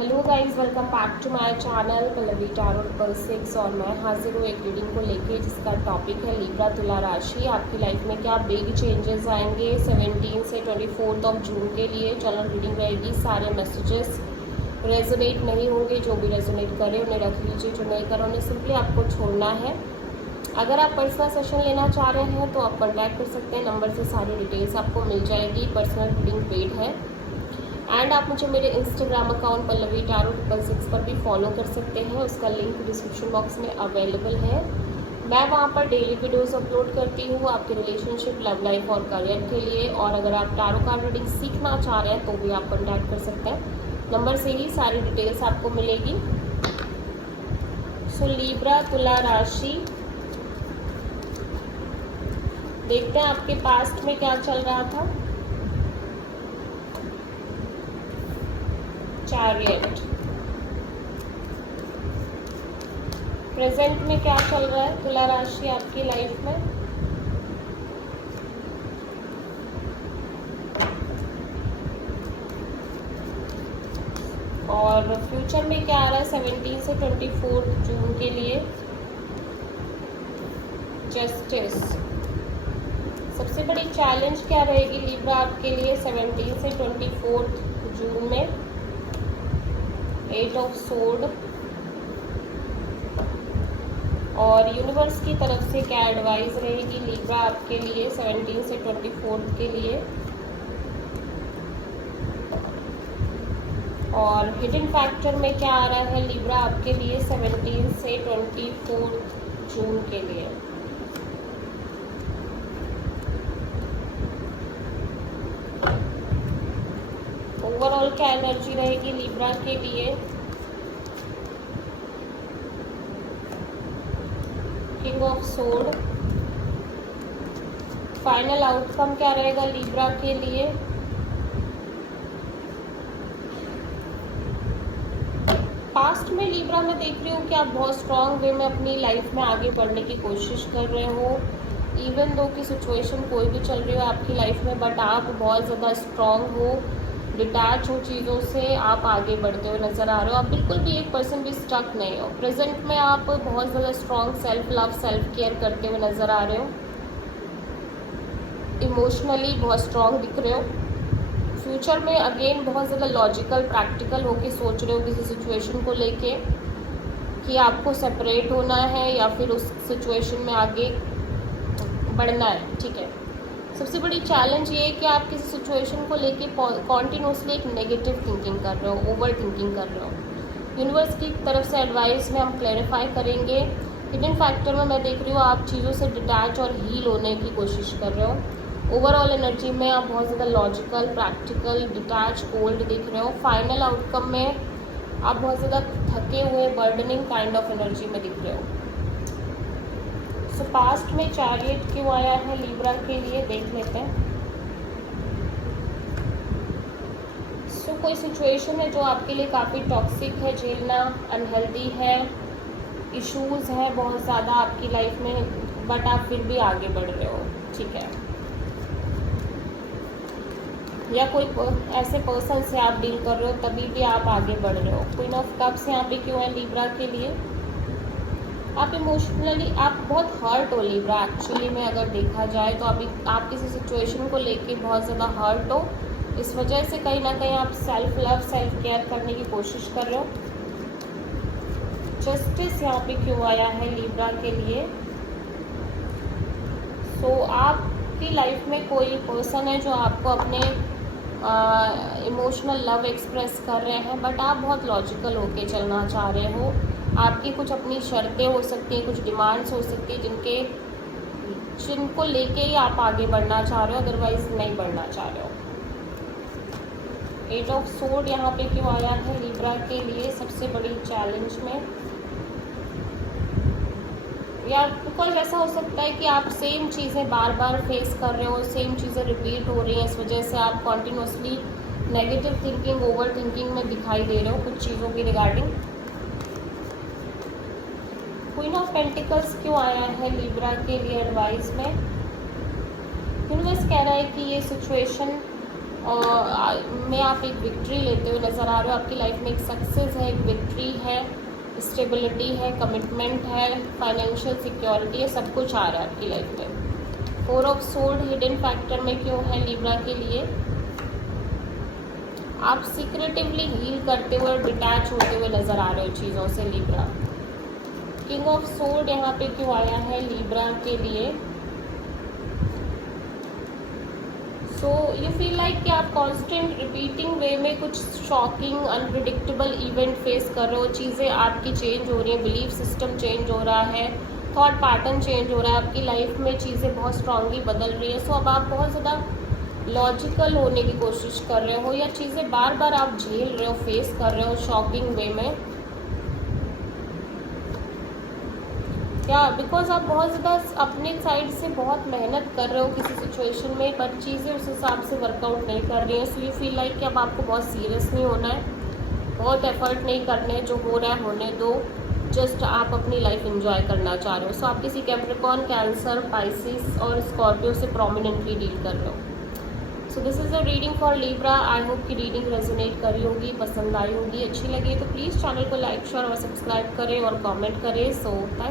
Hello guys, welcome back to my channel Pallavi tarot 6 और मैं हाजिर हूँ एक रीडिंग को लेके जिसका टॉपिक है लिब्रा तुला राशि। आपकी लाइफ में क्या बिग चेंजेस आएंगे 17 से 24 ऑफ जून के लिए। जनरल रीडिंग रहेगी, सारे मैसेजेस रेजोनेट नहीं होंगे, जो भी रेजोनेट करे उन्हें रख लीजिए, जो नहीं करे उन्हें सिंपली आपको छोड़ना है। अगर आप पर्सनल सेशन लेना चाह रहे हैं तो आप कॉन्टैक्ट कर सकते हैं, नंबर से सारी डिटेल्स आपको मिल जाएगी। पर्सनल रीडिंग पेड है एंड आप मुझे मेरे इंस्टाग्राम अकाउंट पल्लवी टैरो 6 पर भी फॉलो कर सकते हैं, उसका लिंक डिस्क्रिप्शन बॉक्स में अवेलेबल है। मैं वहाँ पर डेली वीडियोस अपलोड करती हूँ आपके रिलेशनशिप, लव लाइफ और करियर के लिए। और अगर आप टैरो कार्ड रीडिंग सीखना चाह रहे हैं तो भी आप कॉन्टैक्ट कर सकते हैं, नंबर से ही सारी डिटेल्स आपको मिलेगी। सो लिब्रा तुला राशि, देखते हैं आपके पास्ट में क्या चल रहा था। चैरियट, प्रेजेंट में क्या चल रहा है तुला राशि आपकी लाइफ में। और फ्यूचर में क्या आ रहा है 17 से 24 जून के लिए। जस्टिस, सबसे बड़ी चैलेंज क्या रहेगी लिब्रा आपके लिए 17 से 24 जून में। 8 ऑफ सोर्ड, और यूनिवर्स की तरफ से क्या एडवाइस रहेगी लिब्रा आपके लिए 17 से 24 के लिए। और हिडन फैक्टर में क्या आ रहा है लिब्रा आपके लिए 17 से 24 जून के लिए। ओवरऑल क्या एनर्जी रहेगी लिब्रा के लिए। King of sword, final outcome क्या रहेगा लिब्रा के लिए। पास्ट में लिब्रा में देख रही हूँ कि आप बहुत स्ट्रांग वे में अपनी लाइफ में आगे बढ़ने की कोशिश कर रहे हो, इवन दो की सिचुएशन कोई भी चल रही हो आपकी लाइफ में, बट आप बहुत ज़्यादा स्ट्रांग हो, डिटैच हो चीज़ों से, आप आगे बढ़ते हुए नज़र आ रहे हो। आप बिल्कुल भी 1% भी स्टक नहीं हो। प्रेजेंट में आप बहुत ज़्यादा strong self love, self care करते हुए नज़र आ रहे हो, इमोशनली बहुत स्ट्रांग दिख रहे हो। फ्यूचर में अगेन बहुत ज़्यादा लॉजिकल, प्रैक्टिकल होके सोच रहे हो किसी सिचुएशन को लेके कि आपको सेपरेट होना है या फिर उस सिचुएशन में आगे बढ़ना है। ठीक है, सबसे बड़ी चैलेंज ये है कि आप किसी सिचुएशन को लेके कॉन्टिन्यूसली एक नेगेटिव थिंकिंग कर रहे हो, ओवर थिंकिंग कर रहे हो। यूनिवर्स की तरफ से एडवाइस में हम क्लैरिफाई करेंगे। हिडन फैक्टर में मैं देख रही हूँ आप चीज़ों से डिटैच और हील होने की कोशिश कर रहे हो। ओवरऑल एनर्जी में आप बहुत ज़्यादा लॉजिकल, प्रैक्टिकल, डिटैच, कोल्ड दिख रहे हो। फाइनल आउटकम में आप बहुत ज़्यादा थके हुए, बर्डनिंग काइंड ऑफ एनर्जी में दिख रहे हो। तो पास्ट में चैरियट क्यों आया है लिब्रा के लिए, देख लेते हैं। सो कोई सिचुएशन है जो आपके लिए काफ़ी टॉक्सिक है, झेलना, अनहेल्दी है, इश्यूज है बहुत ज़्यादा आपकी लाइफ में, बट आप फिर भी आगे बढ़ रहे हो। ठीक है, या कोई ऐसे पर्सन से आप डील कर रहे हो तभी भी आप आगे बढ़ रहे हो। क्वीन ऑफ कप्स यहाँ पे क्यों है लिब्रा के लिए। आप इमोशनली आप बहुत हर्ट हो लिब्रा एक्चुअली में, अगर देखा जाए तो अभी आप किसी सिचुएशन को लेके बहुत ज़्यादा हर्ट हो, इस वजह से कहीं ना कहीं आप सेल्फ लव, सेल्फ केयर करने की कोशिश कर रहे हो। जस्टिस यहाँ पे क्यों आया है लिब्रा के लिए। सो आपकी लाइफ में कोई पर्सन है जो आपको अपने इमोशनल लव एक्सप्रेस कर रहे हैं, बट आप बहुत लॉजिकल होके चलना चाह रहे हो। आपकी कुछ अपनी शर्तें हो सकती हैं, कुछ डिमांड्स हो सकती हैं जिनको लेके ही आप आगे बढ़ना चाह रहे हो, अदरवाइज नहीं बढ़ना चाह रहे हो। 8 ऑफ सोर्ड यहाँ पे क्यों आया है लिब्रा के लिए सबसे बड़ी चैलेंज में। या बिकॉज ऐसा हो सकता है कि आप सेम चीज़ें बार बार फेस कर रहे हो, सेम चीज़ें रिपीट हो रही हैं, इस वजह से आप continuously negative thinking, over thinking में दिखाई दे रहे हो कुछ चीज़ों की रिगार्डिंग। क्वीन ऑफ पेंटिकल्स क्यों आया है लिब्रा के लिए एडवाइस में। यूनिवर्स कह रहा है कि ये सिचुएशन और में आप एक विक्ट्री लेते हुए नज़र आ रहे हो। आपकी लाइफ में एक सक्सेस है, एक विक्ट्री है, स्टेबिलिटी है, कमिटमेंट है, फाइनेंशियल सिक्योरिटी है, सब कुछ आ रहा है आपकी लाइफ में। 4 ऑफ सोर्ड हिडन फैक्टर में क्यों है लिब्रा के लिए? आप सीक्रेटिवली हील करते हुए और डिटैच होते हुए नज़र आ रहे हो चीज़ों से लिब्रा। किंग ऑफ सोर्ड यहाँ पे क्यों आया है लिब्रा के लिए? सो यू फील लाइक कि आप कांस्टेंट रिपीटिंग वे में कुछ शॉकिंग अनप्रिडिक्टेबल इवेंट फेस कर रहे हो। चीज़ें आपकी चेंज हो रही हैं, बिलीफ सिस्टम चेंज हो रहा है, थॉट पैटर्न चेंज हो रहा है, आपकी लाइफ में चीज़ें बहुत स्ट्रांगली बदल रही है। सो अब आप बहुत ज़्यादा लॉजिकल होने की कोशिश कर रहे हो, या चीज़ें बार बार आप झेल रहे हो, फेस कर रहे हो शॉकिंग वे में, क्या बिकॉज आप बहुत ज़्यादा अपने साइड से बहुत मेहनत कर रहे हो किसी सिचुएशन में, बट चीज़ें उस हिसाब से वर्कआउट नहीं कर रही हैं। सो यू फील लाइक कि अब आपको बहुत सीरियस नहीं होना है, बहुत एफर्ट नहीं करने हैं, जो हो रहा है होने दो, जस्ट आप अपनी लाइफ एंजॉय करना चाह रहे हो। सो आप किसी कैप्रिकॉर्न, कैंसर, पाइसिस और स्कॉर्पियो से प्रोमिनेंटली डील कर रहे हो। So this is a reading for Libra. I hope कि रीडिंग रेजोनेट करी होगी, पसंद आई होगी, अच्छी लगी तो प्लीज़ चैनल को लाइक, शेयर और सब्सक्राइब करें और कमेंट करें। So thank